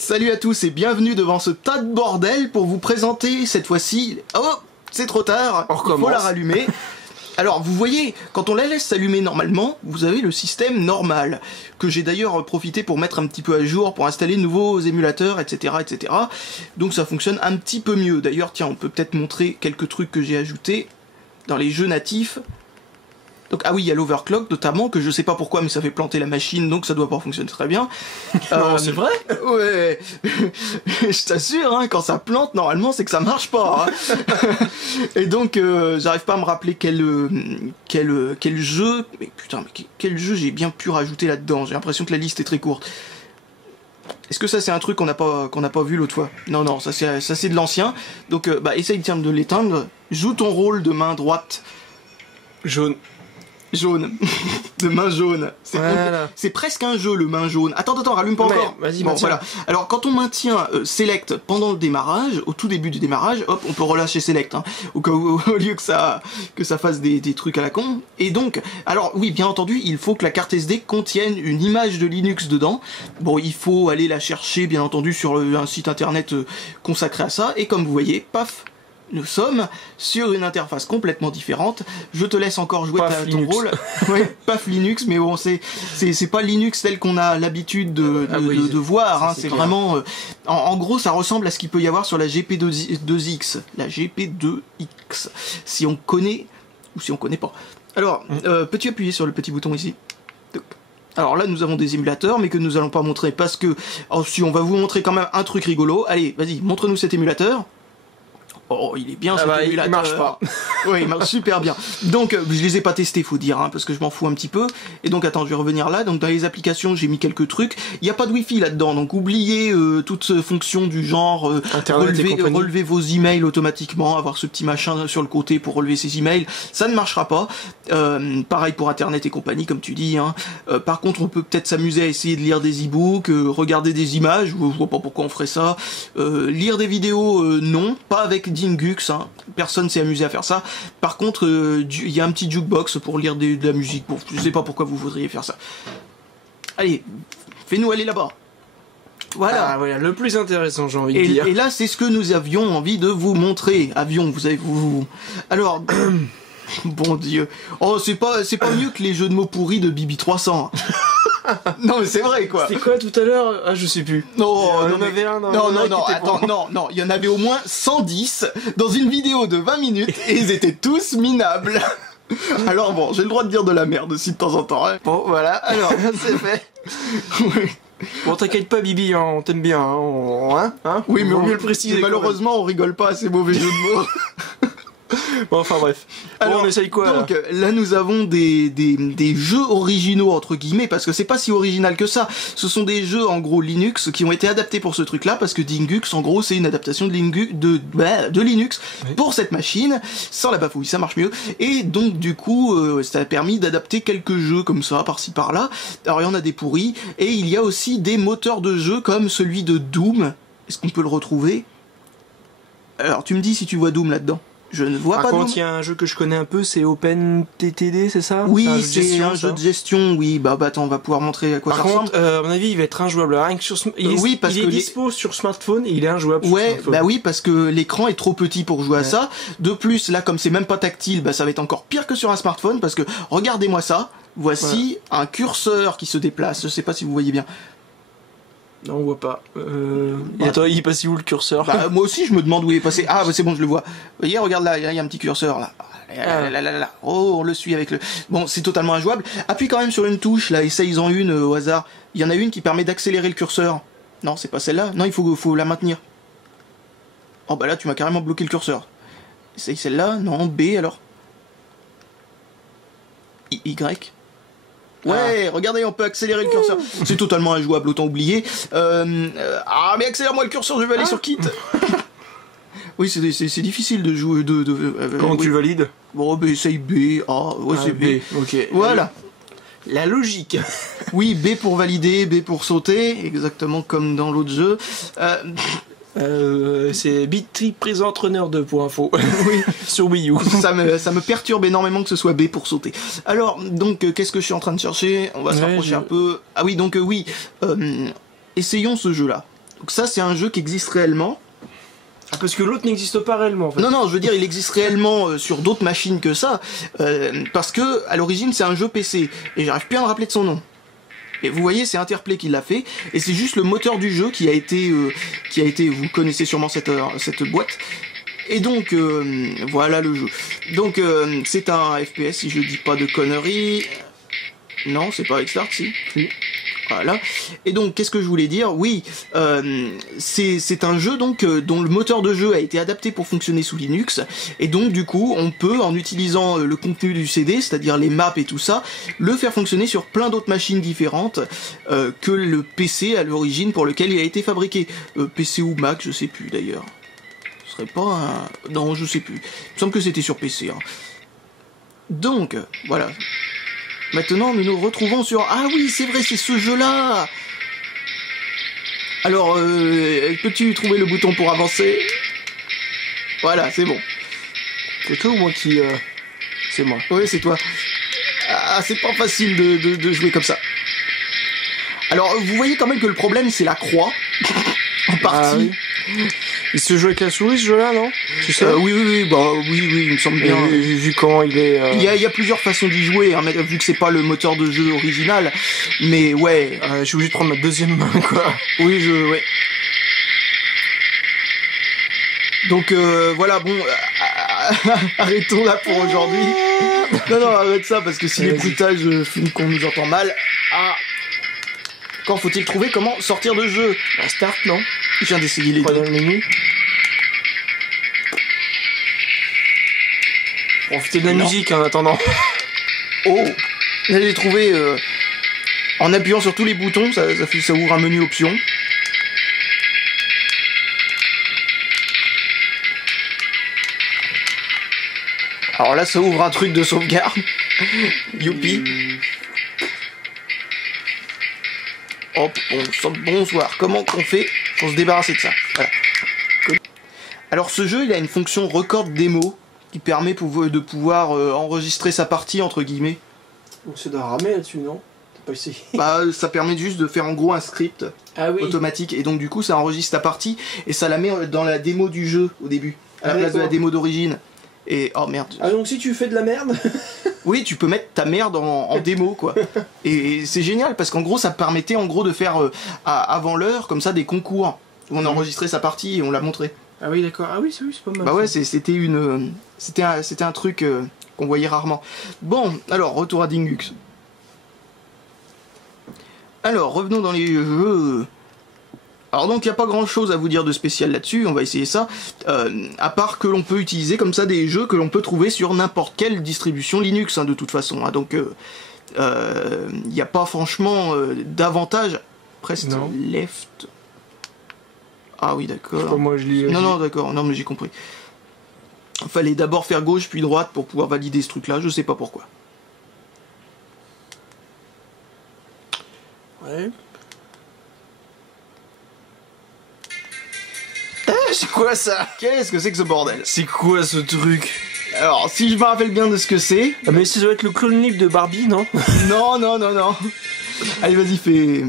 Salut à tous et bienvenue devant ce tas de bordel pour vous présenter cette fois-ci... Oh, c'est trop tard, il faut la rallumer. Alors vous voyez, quand on la laisse s'allumer normalement, vous avez le système normal, que j'ai d'ailleurs profité pour mettre un petit peu à jour, pour installer de nouveaux émulateurs, etc., etc. Donc ça fonctionne un petit peu mieux. D'ailleurs, tiens, on peut peut-être montrer quelques trucs que j'ai ajoutés dans les jeux natifs. Donc, ah oui, il y a l'overclock notamment, que je sais pas pourquoi, mais ça fait planter la machine, donc ça doit pas fonctionner très bien. C'est vrai? Ouais, je t'assure, hein, quand ça plante, normalement, c'est que ça marche pas. Hein. Et donc, j'arrive pas à me rappeler quel jeu... Mais putain, mais quel jeu j'ai bien pu rajouter là-dedans? J'ai l'impression que la liste est très courte. Est-ce que ça c'est un truc qu'on n'a pas vu l'autre fois? Non, non, ça c'est de l'ancien. Donc, essaye tiens, de l'éteindre. Joue ton rôle de main droite. Jaune. Jaune. De main jaune. Voilà. C'est presque un jeu, le main jaune. Attends, rallume pas encore. Vas-y, bon, voilà. Alors, quand on maintient Select pendant le démarrage, au tout début du démarrage, hop, on peut relâcher Select, hein, au lieu que ça fasse des trucs à la con. Et donc, alors, oui, bien entendu, il faut que la carte SD contienne une image de Linux dedans. Bon, il faut aller la chercher, bien entendu, sur un site internet consacré à ça. Et comme vous voyez, paf, nous sommes sur une interface complètement différente. Je te laisse encore jouer ton rôle. Ouais, paf Linux, mais bon, c'est pas Linux tel qu'on a l'habitude de voir. Hein. C'est vraiment... en gros, ça ressemble à ce qu'il peut y avoir sur la GP2X. La GP2X. Si on connaît, ou si on connaît pas. Alors, peux-tu appuyer sur le petit bouton ici? Alors là, nous avons des émulateurs, mais que nous allons pas montrer parce que... Oh, si, on va vous montrer quand même un truc rigolo. Allez, vas-y, montre-nous cet émulateur. Oh, il est bien cet émulateur. Il marche pas. Oui, il marche super bien. Donc, je les ai pas testés, faut dire, hein, parce que je m'en fous un petit peu. Et donc, attends, je vais revenir là. Donc, dans les applications, j'ai mis quelques trucs. Il n'y a pas de Wi-Fi là-dedans, donc oubliez toute fonction du genre relever vos emails automatiquement, avoir ce petit machin sur le côté pour relever ses emails. Ça ne marchera pas. Pareil pour Internet et compagnie, comme tu dis. Hein. Par contre, on peut peut-être s'amuser à essayer de lire des e-books, regarder des images. Je vois pas pourquoi on ferait ça. Lire des vidéos, non, pas avec Dingux, hein. Personne s'est amusé à faire ça. Par contre, il y a un petit jukebox pour lire de la musique. Bon, je sais pas pourquoi vous voudriez faire ça. Allez, fais-nous aller là-bas. Voilà. Ah, voilà, le plus intéressant, j'ai envie de dire. Et là, c'est ce que nous avions envie de vous montrer. Vous. Alors, bon Dieu. Oh, c'est pas mieux que les jeux de mots pourris de Bibi 300. Non mais c'est vrai quoi. C'était quoi tout à l'heure? Ah je sais plus. Non, il y en avait un. Non, il y en avait au moins 110 dans une vidéo de 20 minutes et ils étaient tous minables. Alors bon, j'ai le droit de dire de la merde aussi de temps en temps. Hein. Bon voilà, alors c'est fait. Oui. Bon t'inquiète pas Bibi, hein, on t'aime bien. Hein oui mais vaut on mieux le préciser. Malheureusement on rigole pas à ces mauvais jeux de mots. Bon, enfin bref. Alors, on essaye quoi donc, là nous avons des jeux originaux entre guillemets parce que c'est pas si original que ça. Ce sont des jeux en gros Linux qui ont été adaptés pour ce truc là parce que Dingux en gros c'est une adaptation de Linux oui. Pour cette machine sans la bafouille, ça marche mieux. Et donc du coup ça a permis d'adapter quelques jeux comme ça par-ci par-là. Alors il y en a des pourris et il y a aussi des moteurs de jeu comme celui de Doom. Est-ce qu'on peut le retrouver? Alors tu me dis si tu vois Doom là-dedans. Je ne vois pas. Par contre, il y a un jeu que je connais un peu, c'est OpenTTD, c'est ça? Oui, c'est un jeu de gestion, oui. Bah attends, on va pouvoir montrer à quoi ça ressemble. Par contre, à mon avis, il va être injouable. Rien que sur il est dispo sur smartphone et il est injouable sur smartphone. Bah oui, parce que l'écran est trop petit pour jouer à ça. De plus, là, comme c'est même pas tactile, bah ça va être encore pire que sur un smartphone parce que, regardez-moi ça. Voici un curseur qui se déplace. Je sais pas si vous voyez bien. Non, on voit pas. Attends, il est passé où le curseur? Bah, moi aussi, je me demande où il est passé. Ah, bah, c'est bon, je le vois. Vous voyez, regarde là, il y a un petit curseur là. Là. Oh, on le suit avec le... Bon, c'est totalement injouable. Appuie quand même sur une touche, là, essaye-en une au hasard. Il y en a une qui permet d'accélérer le curseur. Non, c'est pas celle-là. Non, il faut la maintenir. Oh, bah là, tu m'as carrément bloqué le curseur. Essaye celle-là. Non, B, alors. Y. Ouais, regardez, on peut accélérer le curseur. C'est totalement injouable, autant oublier. Ah, mais accélère-moi le curseur, je vais aller sur Kit. Oui, c'est difficile de jouer Comment tu valides? Bon, bah, essaye B. Ah, ouais, c'est B. Ok. Voilà. La logique. Oui, B pour valider, B pour sauter, exactement comme dans l'autre jeu. C'est BitTrip Present Runner 2 pour info. Oui, sur Wii U. Ça me perturbe énormément que ce soit B pour sauter. Alors, donc, qu'est-ce que je suis en train de chercher? On va se rapprocher un peu. Ah oui, donc oui. Essayons ce jeu-là. Donc ça, c'est un jeu qui existe réellement. Ah, parce que l'autre n'existe pas réellement, en fait. Non, je veux dire, il existe réellement sur d'autres machines que ça, parce que, à l'origine, c'est un jeu PC, et j'arrive plus à me rappeler de son nom. Et vous voyez, c'est Interplay qui l'a fait, et c'est juste le moteur du jeu qui a été, vous connaissez sûrement cette boîte. Et donc, voilà le jeu. Donc, c'est un FPS, si je dis pas de conneries. Non, c'est pas Restart, si. Voilà. Et donc, qu'est-ce que je voulais dire? Oui, c'est un jeu donc dont le moteur de jeu a été adapté pour fonctionner sous Linux. Et donc, du coup, on peut, en utilisant le contenu du CD, c'est-à-dire les maps et tout ça, le faire fonctionner sur plein d'autres machines différentes que le PC à l'origine pour lequel il a été fabriqué. PC ou Mac, je sais plus d'ailleurs. Ce serait pas un... Non, je sais plus. Il me semble que c'était sur PC. Hein. Donc, voilà. Maintenant, nous nous retrouvons sur... Ah oui, c'est vrai, c'est ce jeu-là. Alors, peux-tu trouver le bouton pour avancer? Voilà, c'est bon. C'est toi ou moi qui... C'est moi. Oui, c'est toi. Ah, c'est pas facile de jouer comme ça. Alors, vous voyez quand même que le problème, c'est la croix. En partie. Ah, oui. Il se joue avec la souris, ce jeu-là, non? Tu sais oui, il me semble bien. Vu comment il est... Il y a plusieurs façons d'y jouer, hein, vu que c'est pas le moteur de jeu original. Mais ouais... je suis obligé de prendre ma deuxième main, quoi. Oui, ouais. Donc, voilà, bon... arrêtons là pour aujourd'hui. Non, arrête ça, parce que si les bruitages font qu'on nous entend mal... Ah... Quand faut-il trouver comment sortir de jeu? Start, non? Je viens d'essayer les deux. Dans le menu. Profitez de la musique en attendant. Oh, là j'ai trouvé en appuyant sur tous les boutons, ça ouvre un menu options. Alors là, ça ouvre un truc de sauvegarde. Youpi. Hop, bonsoir. Comment qu'on fait pour se débarrasser de ça? Voilà. Alors ce jeu, il a une fonction record démo qui permet de pouvoir enregistrer sa partie entre guillemets. Donc c'est de ramer là-dessus, non? T'as pas essayé? Bah ça permet juste de faire en gros un script automatique et donc du coup ça enregistre ta partie et ça la met dans la démo du jeu au début, à la place de la démo d'origine. Et oh merde. Ah donc si tu fais de la merde? Oui, tu peux mettre ta merde en démo quoi. Et c'est génial parce qu'en gros ça permettait en gros de faire avant l'heure comme ça des concours où on enregistrait sa partie et on la montrait. Ah oui d'accord, ah oui c'est pas mal. Bah ouais, c'était un truc qu'on voyait rarement. Bon, alors retour à Dingus. Alors revenons dans les jeux. Alors donc il n'y a pas grand chose à vous dire de spécial là-dessus, on va essayer ça, à part que l'on peut utiliser comme ça des jeux que l'on peut trouver sur n'importe quelle distribution Linux hein, de toute façon, hein, donc il n'y a pas franchement d'avantage. Press left. Ah oui d'accord. Moi je lis. Non d'accord, non mais j'ai compris. Fallait d'abord faire gauche puis droite pour pouvoir valider ce truc là, je sais pas pourquoi. Ouais. C'est quoi ça? Qu'est-ce que c'est que ce bordel? C'est quoi ce truc? Alors, si je me rappelle bien de ce que c'est... Ah mais ça doit être le clone libre de Barbie, non? Non. Allez, vas-y, fais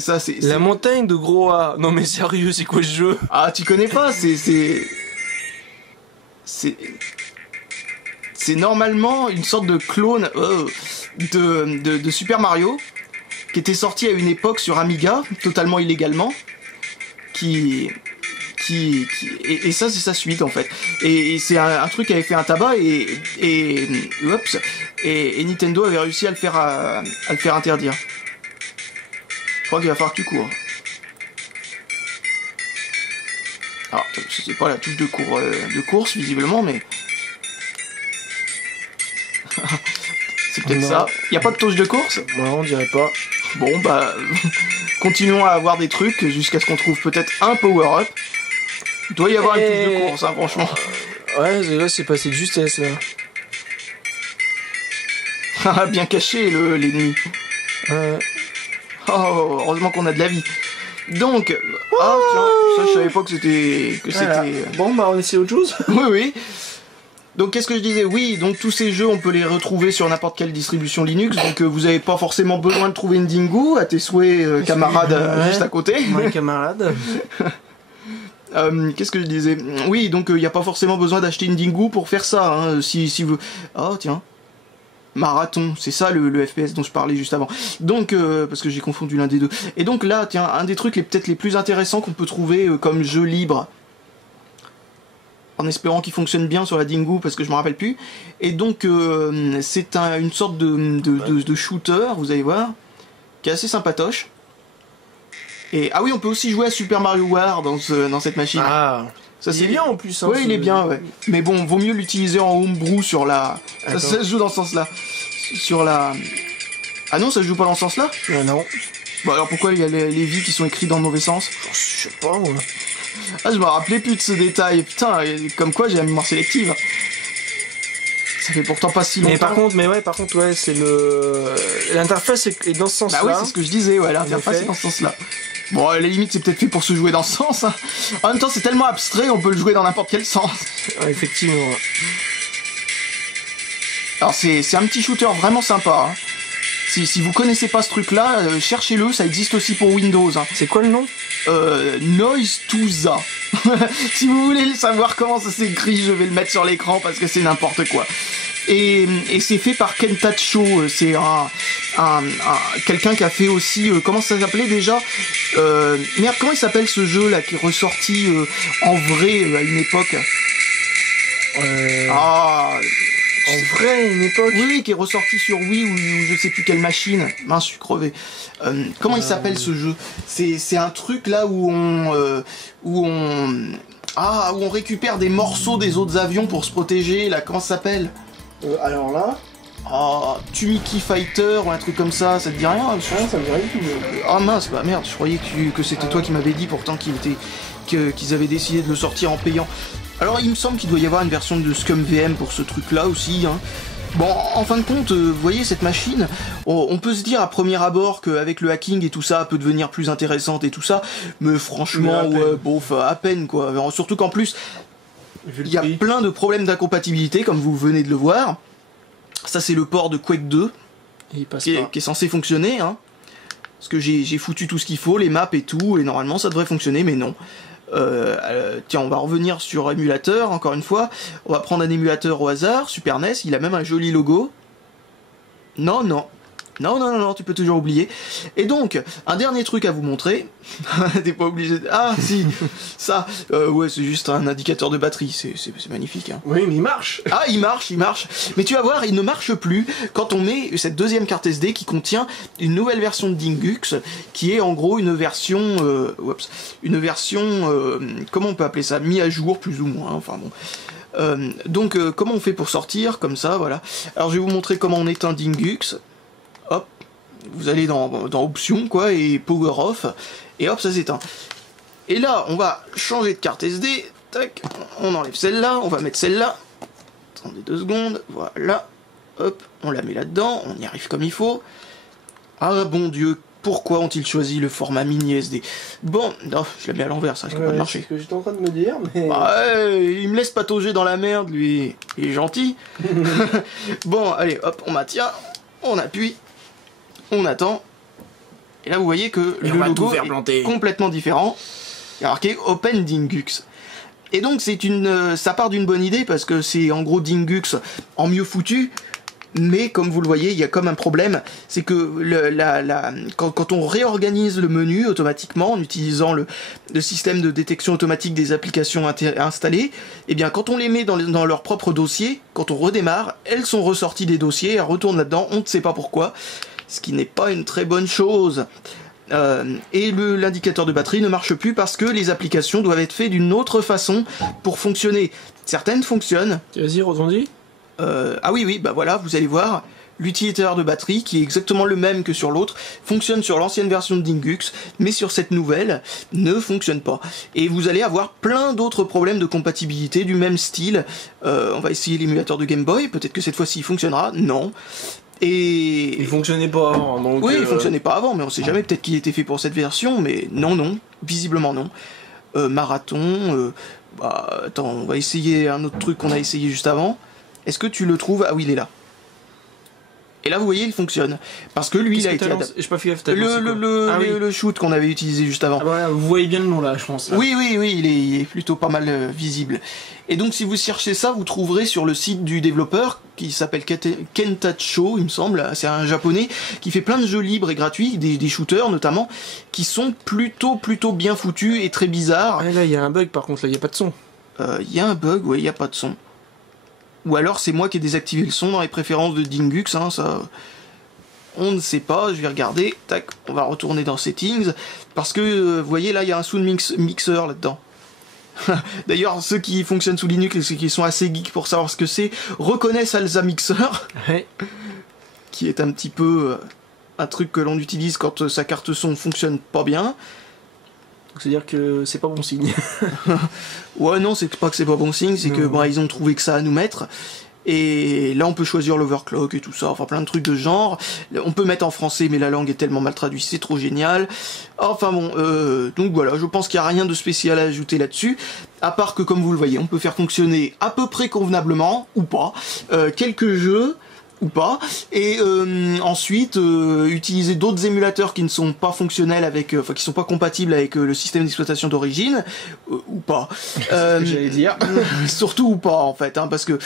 ça, c'est... La montagne de Gros A. Non mais sérieux, c'est quoi ce jeu? Ah, tu connais pas, c'est normalement une sorte de clone de Super Mario qui était sorti à une époque sur Amiga, totalement illégalement, et ça c'est sa suite en fait et c'est un truc qui avait fait un tabac et Nintendo avait réussi à le faire interdire. Je crois qu'il va falloir que tu cours. Alors c'est pas la touche de course visiblement mais c'est peut-être ça. Y a pas de touche de course? Non, on dirait pas. Bon bah continuons à avoir des trucs jusqu'à ce qu'on trouve peut-être un power-up. Il doit y avoir une touche de course, hein, franchement. Ouais, là c'est passé de justesse là. Bien caché l'ennemi. Oh, heureusement qu'on a de la vie. Donc, tiens, ça je savais pas que c'était. Bon bah on essaie autre chose. Oui. Donc qu'est-ce que je disais? Oui, donc tous ces jeux, on peut les retrouver sur n'importe quelle distribution Linux, donc vous n'avez pas forcément besoin de trouver une Dingo, à tes souhaits, camarade, juste à côté. Ouais, camarade. Qu'est-ce que je disais? Oui, donc il n'y a pas forcément besoin d'acheter une Dingo pour faire ça, hein, si vous... Oh tiens, Marathon, c'est ça le FPS dont je parlais juste avant. Donc, parce que j'ai confondu l'un des deux. Et donc là, tiens, un des trucs peut-être les plus intéressants qu'on peut trouver comme jeu libre, en espérant qu'il fonctionne bien sur la Dingo, parce que je me rappelle plus. Et donc, c'est une sorte de shooter, vous allez voir, qui est assez sympatoche. Et, ah oui, on peut aussi jouer à Super Mario World dans cette machine. Ah, ça c'est bien en plus. Hein, oui, il est bien, ouais. Mais bon, vaut mieux l'utiliser en homebrew sur la... Ça se joue dans ce sens-là. Sur la... Ah non, ça se joue pas dans ce sens-là? Non. Bon, alors pourquoi il y a les vies qui sont écrites dans le mauvais sens? Je sais pas, ouais. Ah, je me rappelais plus de ce détail. Putain, comme quoi j'ai la mémoire sélective. Ça fait pourtant pas si longtemps. Mais par contre, ouais, c'est l'interface est dans ce sens-là. Bah oui, c'est ce que je disais, ouais, l'interface est dans ce sens-là. Bon, à la limite, c'est peut-être fait pour se jouer dans ce sens. Hein. En même temps, c'est tellement abstrait, on peut le jouer dans n'importe quel sens. Ouais, effectivement. Alors, c'est un petit shooter vraiment sympa. Hein. Si vous connaissez pas ce truc-là, cherchez-le, ça existe aussi pour Windows. Hein. C'est quoi le nom? Noise2za. Si vous voulez savoir comment ça s'écrit, je vais le mettre sur l'écran parce que c'est n'importe quoi. Et c'est fait par Kentacho, c'est quelqu'un qui a fait aussi, comment ça s'appelait déjà, merde, comment il s'appelle ce jeu là qui est ressorti en vrai à une époque En vrai, à une époque. Oui, qui est ressorti sur Wii ou je sais plus quelle machine. Mince, je suis crevé. Comment il s'appelle ce jeu? C'est un truc là où on récupère des morceaux des autres avions pour se protéger. Là, comment ça s'appelle? Alors là. Tumiki Fighter ou un truc comme ça, ça te dit rien? Ah, ça me dit rien du tout. Ah mince, bah merde, je croyais que c'était toi qui m'avais dit pourtant qu'ils avaient décidé de le sortir en payant. Alors il me semble qu'il doit y avoir une version de ScumVM pour ce truc là aussi, hein. Bon, en fin de compte, vous voyez cette machine, on peut se dire à premier abord qu'avec le hacking et tout ça, elle peut devenir plus intéressante et tout ça, mais franchement, à peine quoi. Alors, surtout qu'en plus, il y a plein de problèmes d'incompatibilité, comme vous venez de le voir. Ça c'est le port de Quake 2, qui est censé fonctionner, hein. Parce que j'ai foutu tout ce qu'il faut, les maps et tout, et normalement ça devrait fonctionner, mais non. Tiens, on va revenir sur émulateur, encore une fois. On va prendre un émulateur au hasard, Super NES, il a même un joli logo. Non, tu peux toujours oublier. Et donc, un dernier truc à vous montrer. T'es pas obligé de... Ah, si, ça, ouais, c'est juste un indicateur de batterie, c'est magnifique. Hein. Oui, mais il marche. Ah, il marche. Mais tu vas voir, il ne marche plus quand on met cette deuxième carte SD qui contient une nouvelle version de Dingux, qui est en gros une version... comment on peut appeler ça? Mis à jour, plus ou moins, enfin bon. Donc, comment on fait pour sortir, comme ça, voilà. Alors, je vais vous montrer comment on éteint Dingux. Hop, vous allez dans options quoi et power off et hop ça s'éteint. Et là on va changer de carte SD, tac, on enlève celle-là, on va mettre celle-là. Attendez 2 secondes, voilà, hop, on la met là-dedans, on y arrive comme il faut. Ah bon Dieu, pourquoi ont-ils choisi le format mini SD? Bon, non, je la mets à l'envers, ça risque pas de marcher. C'est ce que j'étais en train de me dire, mais... il me laisse patauger dans la merde, lui, il est gentil. Bon, allez, hop, on maintient, on appuie. On attend, et là vous voyez que le logo est complètement différent. Il y a marqué Open Dingux. Et donc ça part d'une bonne idée parce que c'est en gros Dingux en mieux foutu, mais comme vous le voyez, il y a comme un problème, c'est que quand on réorganise le menu automatiquement en utilisant le système de détection automatique des applications installées, et bien quand on les met dans leur propre dossier, quand on redémarre, elles sont ressorties des dossiers, elles retournent là-dedans, on ne sait pas pourquoi. Ce qui n'est pas une très bonne chose. Et l'indicateur de batterie ne marche plus parce que les applications doivent être faites d'une autre façon pour fonctionner. Certaines fonctionnent. Vas-y, redondis. Ah oui, bah voilà, vous allez voir, l'utilisateur de batterie, qui est exactement le même que sur l'autre, fonctionne sur l'ancienne version de Dingux, mais sur cette nouvelle, ne fonctionne pas. Et vous allez avoir plein d'autres problèmes de compatibilité du même style. On va essayer l'émulateur de Game Boy, peut-être que cette fois-ci il fonctionnera. Non. Et... Il fonctionnait pas avant, donc... Oui, il fonctionnait pas avant, mais on sait jamais, peut-être qu'il était fait pour cette version, mais non, visiblement non. Marathon, Bah attends, on va essayer un autre truc qu'on a essayé juste avant. Est-ce que tu le trouves? Ah oui, il est là. Et là, vous voyez, il fonctionne. Parce que lui, il a été adapté. J'ai pas fait gaffe, le shoot qu'on avait utilisé juste avant. Ah voilà, vous voyez bien le nom là, je pense. Là. Oui, il est plutôt pas mal visible. Et donc, si vous cherchez ça, vous trouverez sur le site du développeur, qui s'appelle Kentacho, il me semble. C'est un japonais qui fait plein de jeux libres et gratuits, des shooters notamment, qui sont plutôt bien foutus et très bizarres. Ah là, il y a un bug par contre, là, il n'y a pas de son. Il y a un bug, ouais, il n'y a pas de son. Ou alors c'est moi qui ai désactivé le son dans les préférences de Dingux, hein, ça... On ne sait pas, je vais regarder, tac, on va retourner dans Settings, parce que, vous voyez, là, il y a un sound mixer là-dedans. D'ailleurs, ceux qui fonctionnent sous Linux, et ceux qui sont assez geeks pour savoir ce que c'est, reconnaissent Alza Mixer, ouais. Qui est un petit peu un truc que l'on utilise quand sa carte son fonctionne pas bien. C'est-à-dire que c'est pas bon signe. Ouais, non, c'est pas que c'est pas bon signe, c'est que bon, ils ont trouvé que ça à nous mettre. Et là, on peut choisir l'overclock et tout ça, enfin plein de trucs de genre. On peut mettre en français, mais la langue est tellement mal traduite, c'est trop génial. Enfin bon, donc voilà, je pense qu'il n'y a rien de spécial à ajouter là-dessus. À part que, comme vous le voyez, on peut faire fonctionner à peu près convenablement, ou pas, quelques jeux, ou pas, et ensuite utiliser d'autres émulateurs qui ne sont pas fonctionnels avec, enfin qui sont pas compatibles avec le système d'exploitation d'origine, ou pas. C'est ce que j'allais dire. Surtout ou pas en fait, hein, parce que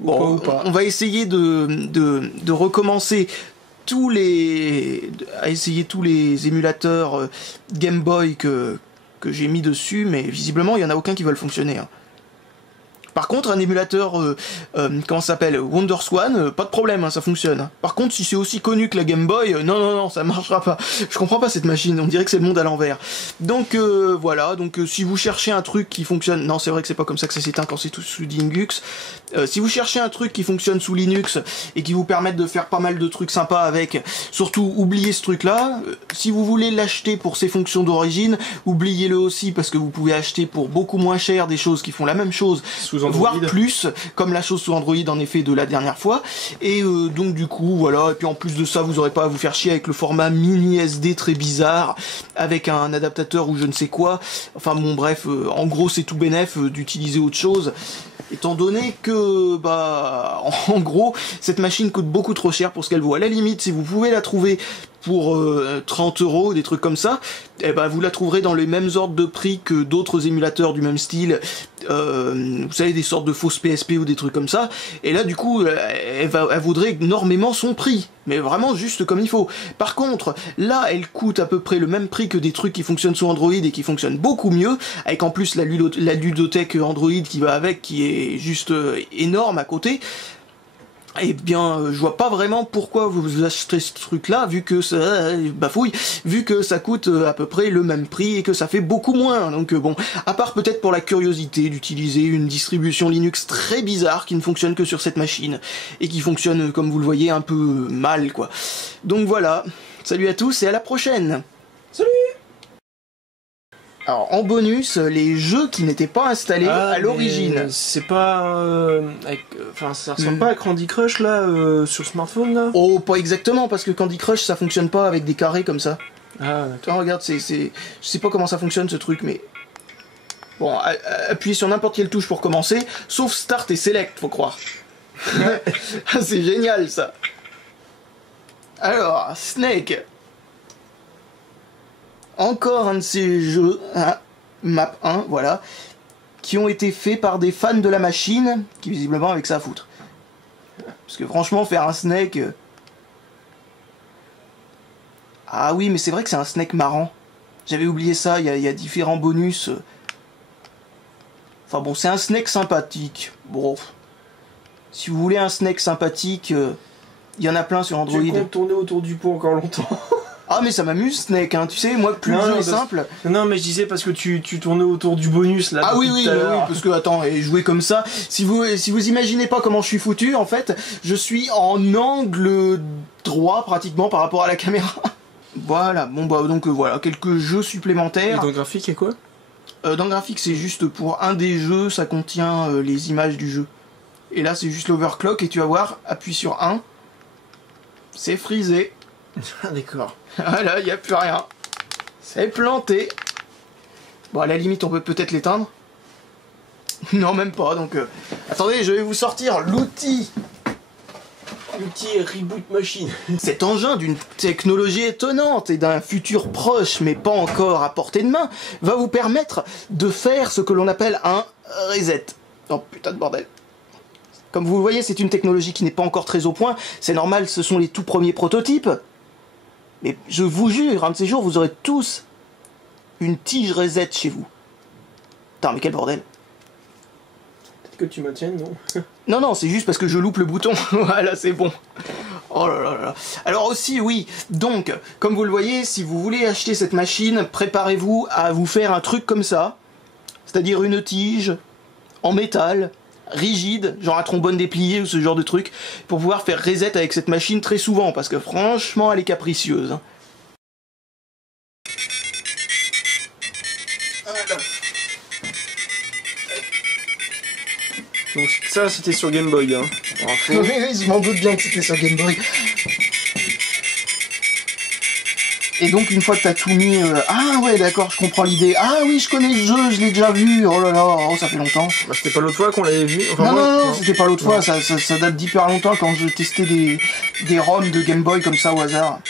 bon, on va essayer de recommencer essayer tous les émulateurs Game Boy que j'ai mis dessus, mais visiblement il y en a aucun qui veulent fonctionner. Hein. Par contre, un émulateur, comment ça s'appelle, WonderSwan, pas de problème, hein, ça fonctionne. Hein. Par contre, si c'est aussi connu que la Game Boy, non, ça marchera pas. Je comprends pas cette machine, on dirait que c'est le monde à l'envers. Donc voilà, donc si vous cherchez un truc qui fonctionne, non, c'est vrai que c'est pas comme ça que ça s'éteint quand c'est tout sous Dingux. Si vous cherchez un truc qui fonctionne sous Linux et qui vous permette de faire pas mal de trucs sympas avec, surtout oubliez ce truc-là. Si vous voulez l'acheter pour ses fonctions d'origine, oubliez-le aussi parce que vous pouvez acheter pour beaucoup moins cher des choses qui font la même chose. Voire plus, comme la chose sous Android en effet de la dernière fois, et donc du coup voilà, et puis en plus de ça vous aurez pas à vous faire chier avec le format mini SD très bizarre, avec un adaptateur ou je ne sais quoi, enfin bon bref, en gros c'est tout bénef d'utiliser autre chose, étant donné que bah en gros cette machine coûte beaucoup trop cher pour ce qu'elle vaut. À la limite, si vous pouvez la trouver pour 30 €, des trucs comme ça, et ben vous la trouverez dans les mêmes ordres de prix que d'autres émulateurs du même style, vous savez, des sortes de fausses PSP ou des trucs comme ça, et là du coup elle vaudrait énormément son prix, mais vraiment juste comme il faut. Par contre, là elle coûte à peu près le même prix que des trucs qui fonctionnent sous Android et qui fonctionnent beaucoup mieux, avec en plus la ludothèque Android qui va avec, qui est juste énorme à côté. Eh bien, je vois pas vraiment pourquoi vous achetez ce truc-là, vu que ça coûte à peu près le même prix et que ça fait beaucoup moins. Donc bon, à part peut-être pour la curiosité d'utiliser une distribution Linux très bizarre qui ne fonctionne que sur cette machine et qui fonctionne, comme vous le voyez, un peu mal, quoi. Donc voilà, salut à tous et à la prochaine. Salut. Alors, en bonus, les jeux qui n'étaient pas installés à l'origine. C'est pas... Enfin, ça ressemble pas à Candy Crush, là, sur smartphone, là? Oh, pas exactement, parce que Candy Crush, ça fonctionne pas avec des carrés comme ça. Ah, d'accord. Regarde, je sais pas comment ça fonctionne, ce truc, mais... Bon, appuyez sur n'importe quelle touche pour commencer, sauf Start et Select, faut croire. C'est génial, ça. Alors, Snake... Encore un de ces jeux, hein, map 1, voilà, qui ont été faits par des fans de la machine, qui visiblement avec ça à foutre. Parce que franchement, faire un Snake... Ah oui, mais c'est vrai que c'est un Snake marrant. J'avais oublié ça, il y a différents bonus. Enfin bon, c'est un Snake sympathique. Bon, si vous voulez un Snake sympathique, il y en a plein sur Android. Tu comptes tourner autour du pot encore longtemps? Ah mais ça m'amuse Snake, hein, tu sais, moi plus le jeu est simple... Non mais je disais parce que tu tournais autour du bonus là. Ah oui, parce que attends, et jouer comme ça, si vous imaginez pas comment je suis foutu, en fait, je suis en angle droit pratiquement par rapport à la caméra. Voilà, bon bah donc voilà, quelques jeux supplémentaires. Et dans le graphique, il y a quoi? Dans le graphique, c'est juste pour un des jeux, ça contient les images du jeu. Et là c'est juste l'overclock et tu vas voir, appuie sur 1, c'est frisé. Ah d'accord. Voilà, il n'y a plus rien. C'est planté. Bon, à la limite, on peut peut-être l'éteindre. Non, même pas, donc... Attendez, je vais vous sortir l'outil. L'outil Reboot Machine. Cet engin d'une technologie étonnante et d'un futur proche, mais pas encore à portée de main, va vous permettre de faire ce que l'on appelle un reset. Oh putain de bordel. Comme vous le voyez, c'est une technologie qui n'est pas encore très au point. C'est normal, ce sont les tout premiers prototypes. Mais je vous jure, un de ces jours, vous aurez tous une tige reset chez vous. Putain, mais quel bordel. Peut-être que tu me tiennes, non? Non, non, c'est juste parce que je loupe le bouton. Voilà, c'est bon. Oh là là là. Alors aussi, oui, donc, comme vous le voyez, si vous voulez acheter cette machine, préparez-vous à vous faire un truc comme ça. C'est-à-dire une tige en métal, rigide, genre un trombone déplié ou ce genre de truc, pour pouvoir faire reset avec cette machine très souvent, parce que franchement, elle est capricieuse. Voilà. Donc ça, c'était sur Game Boy, hein. Oui, oui, je m'en doute bien que c'était sur Game Boy. Et donc une fois que t'as tout mis... Ah ouais, d'accord, je comprends l'idée. Ah oui, je connais le jeu, je l'ai déjà vu. Oh là là, oh, ça fait longtemps. Bah, c'était pas l'autre fois qu'on l'avait vu. Enfin, non, moi, non, non, c'était pas l'autre fois, ça date d'hyper longtemps quand je testais des ROM de Game Boy comme ça au hasard.